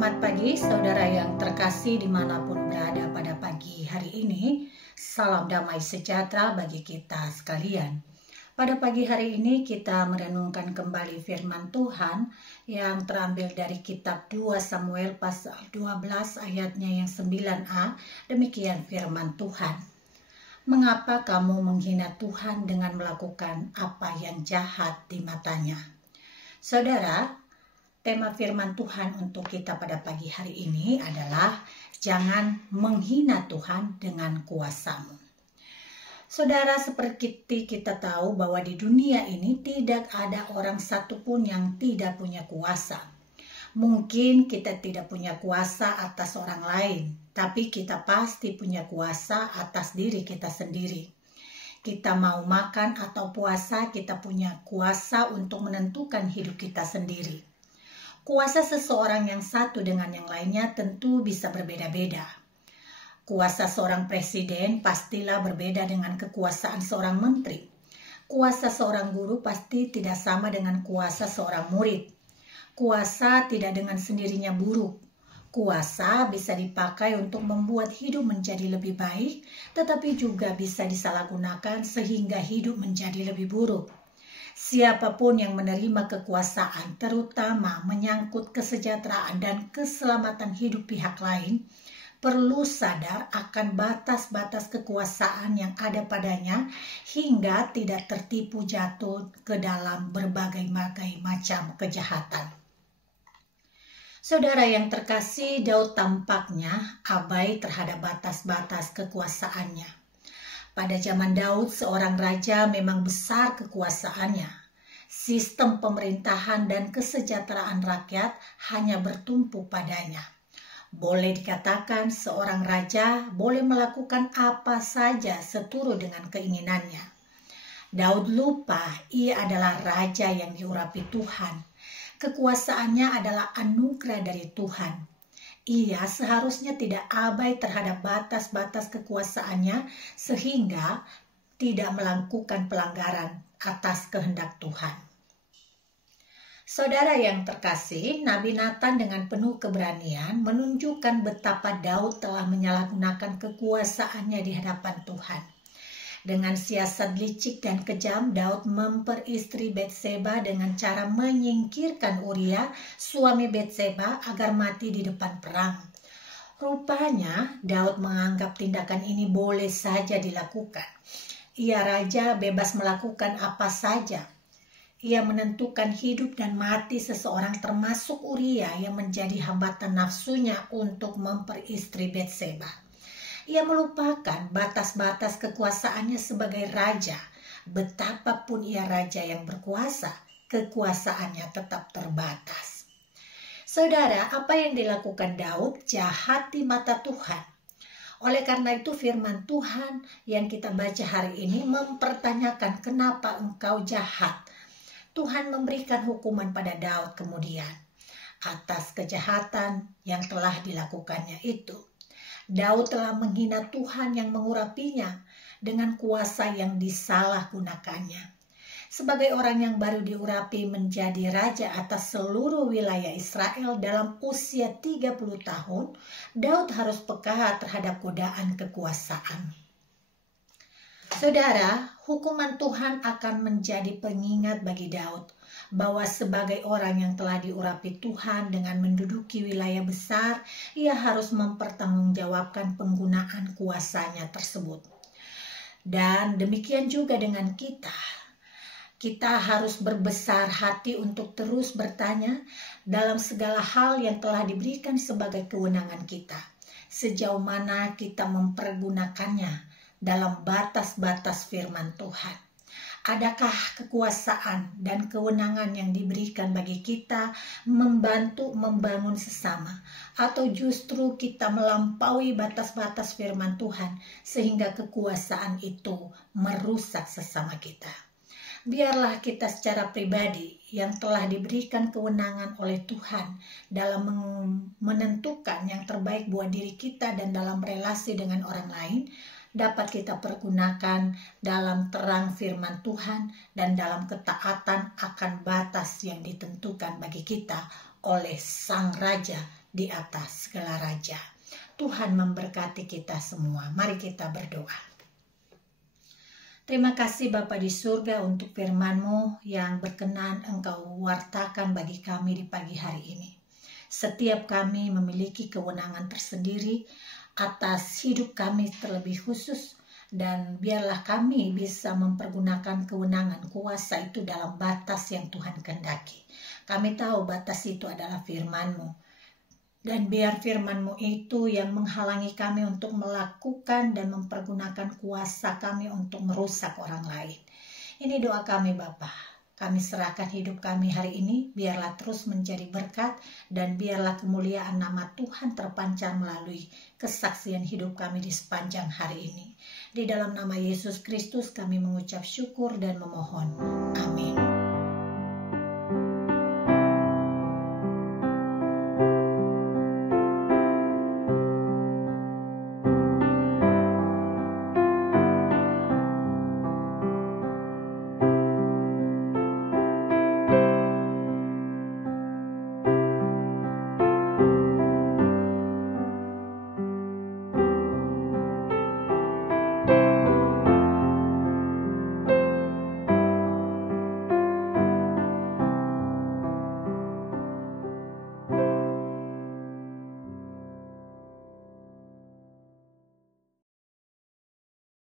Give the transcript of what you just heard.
Selamat pagi saudara yang terkasih dimanapun berada pada pagi hari ini. Salam damai sejahtera bagi kita sekalian. Pada pagi hari ini kita merenungkan kembali firman Tuhan yang terambil dari kitab 2 Samuel pasal 12 ayatnya yang 9a. Demikian firman Tuhan. Mengapa kamu menghina Tuhan dengan melakukan apa yang jahat di matanya? Saudara, tema firman Tuhan untuk kita pada pagi hari ini adalah jangan menghina Tuhan dengan kuasamu. Saudara, seperti kita tahu bahwa di dunia ini tidak ada orang satupun yang tidak punya kuasa. Mungkin kita tidak punya kuasa atas orang lain, tapi kita pasti punya kuasa atas diri kita sendiri. Kita mau makan atau puasa, kita punya kuasa untuk menentukan hidup kita sendiri. Kuasa seseorang yang satu dengan yang lainnya tentu bisa berbeda-beda. Kuasa seorang presiden pastilah berbeda dengan kekuasaan seorang menteri. Kuasa seorang guru pasti tidak sama dengan kuasa seorang murid. Kuasa tidak dengan sendirinya buruk. Kuasa bisa dipakai untuk membuat hidup menjadi lebih baik, tetapi juga bisa disalahgunakan sehingga hidup menjadi lebih buruk. Siapapun yang menerima kekuasaan, terutama menyangkut kesejahteraan dan keselamatan hidup pihak lain, perlu sadar akan batas-batas kekuasaan yang ada padanya hingga tidak tertipu jatuh ke dalam berbagai macam kejahatan. Saudara yang terkasih, Daud tampaknya abai terhadap batas-batas kekuasaannya. Pada zaman Daud, seorang raja memang besar kekuasaannya. Sistem pemerintahan dan kesejahteraan rakyat hanya bertumpu padanya. Boleh dikatakan seorang raja boleh melakukan apa saja seturut dengan keinginannya. Daud lupa ia adalah raja yang diurapi Tuhan. Kekuasaannya adalah anugerah dari Tuhan. Ia seharusnya tidak abai terhadap batas-batas kekuasaannya sehingga tidak melakukan pelanggaran atas kehendak Tuhan. Saudara yang terkasih, Nabi Nathan dengan penuh keberanian menunjukkan betapa Daud telah menyalahgunakan kekuasaannya di hadapan Tuhan. Dengan siasat licik dan kejam, Daud memperistri Betseba dengan cara menyingkirkan Uria, suami Betseba, agar mati di depan perang. Rupanya, Daud menganggap tindakan ini boleh saja dilakukan. Ia raja bebas melakukan apa saja. Ia menentukan hidup dan mati seseorang termasuk Uria yang menjadi hambatan nafsunya untuk memperistri Betseba. Ia melupakan batas-batas kekuasaannya sebagai raja. Betapapun ia raja yang berkuasa, kekuasaannya tetap terbatas. Saudara, apa yang dilakukan Daud jahat di mata Tuhan. Oleh karena itu firman Tuhan yang kita baca hari ini mempertanyakan kenapa engkau jahat. Tuhan memberikan hukuman pada Daud kemudian atas kejahatan yang telah dilakukannya itu. Daud telah menghina Tuhan yang mengurapinya dengan kuasa yang disalahgunakannya. Sebagai orang yang baru diurapi menjadi raja atas seluruh wilayah Israel dalam usia 30 tahun, Daud harus peka terhadap godaan kekuasaan. Saudara, hukuman Tuhan akan menjadi pengingat bagi Daud bahwa sebagai orang yang telah diurapi Tuhan dengan menduduki wilayah besar, ia harus mempertanggungjawabkan penggunaan kuasanya tersebut. Dan demikian juga dengan kita. Kita harus berbesar hati untuk terus bertanya dalam segala hal yang telah diberikan sebagai kewenangan kita. Sejauh mana kita mempergunakannya dalam batas-batas firman Tuhan. Adakah kekuasaan dan kewenangan yang diberikan bagi kita membantu membangun sesama, atau justru kita melampaui batas-batas firman Tuhan sehingga kekuasaan itu merusak sesama kita? Biarlah kita secara pribadi yang telah diberikan kewenangan oleh Tuhan dalam menentukan yang terbaik buat diri kita dan dalam relasi dengan orang lain, dapat kita pergunakan dalam terang firman Tuhan dan dalam ketaatan akan batas yang ditentukan bagi kita oleh Sang Raja di atas segala raja. Tuhan memberkati kita semua. Mari kita berdoa. Terima kasih Bapa di surga untuk firman-Mu yang berkenan Engkau wartakan bagi kami di pagi hari ini. Setiap kami memiliki kewenangan tersendiri atas hidup kami terlebih khusus, dan biarlah kami bisa mempergunakan kewenangan kuasa itu dalam batas yang Tuhan kehendaki. Kami tahu batas itu adalah firman-Mu. Dan biar firman-Mu itu yang menghalangi kami untuk melakukan dan mempergunakan kuasa kami untuk merusak orang lain. Ini doa kami Bapa. Kami serahkan hidup kami hari ini, biarlah terus menjadi berkat dan biarlah kemuliaan nama Tuhan terpancar melalui kesaksian hidup kami di sepanjang hari ini. Di dalam nama Yesus Kristus kami mengucap syukur dan memohon. Amin.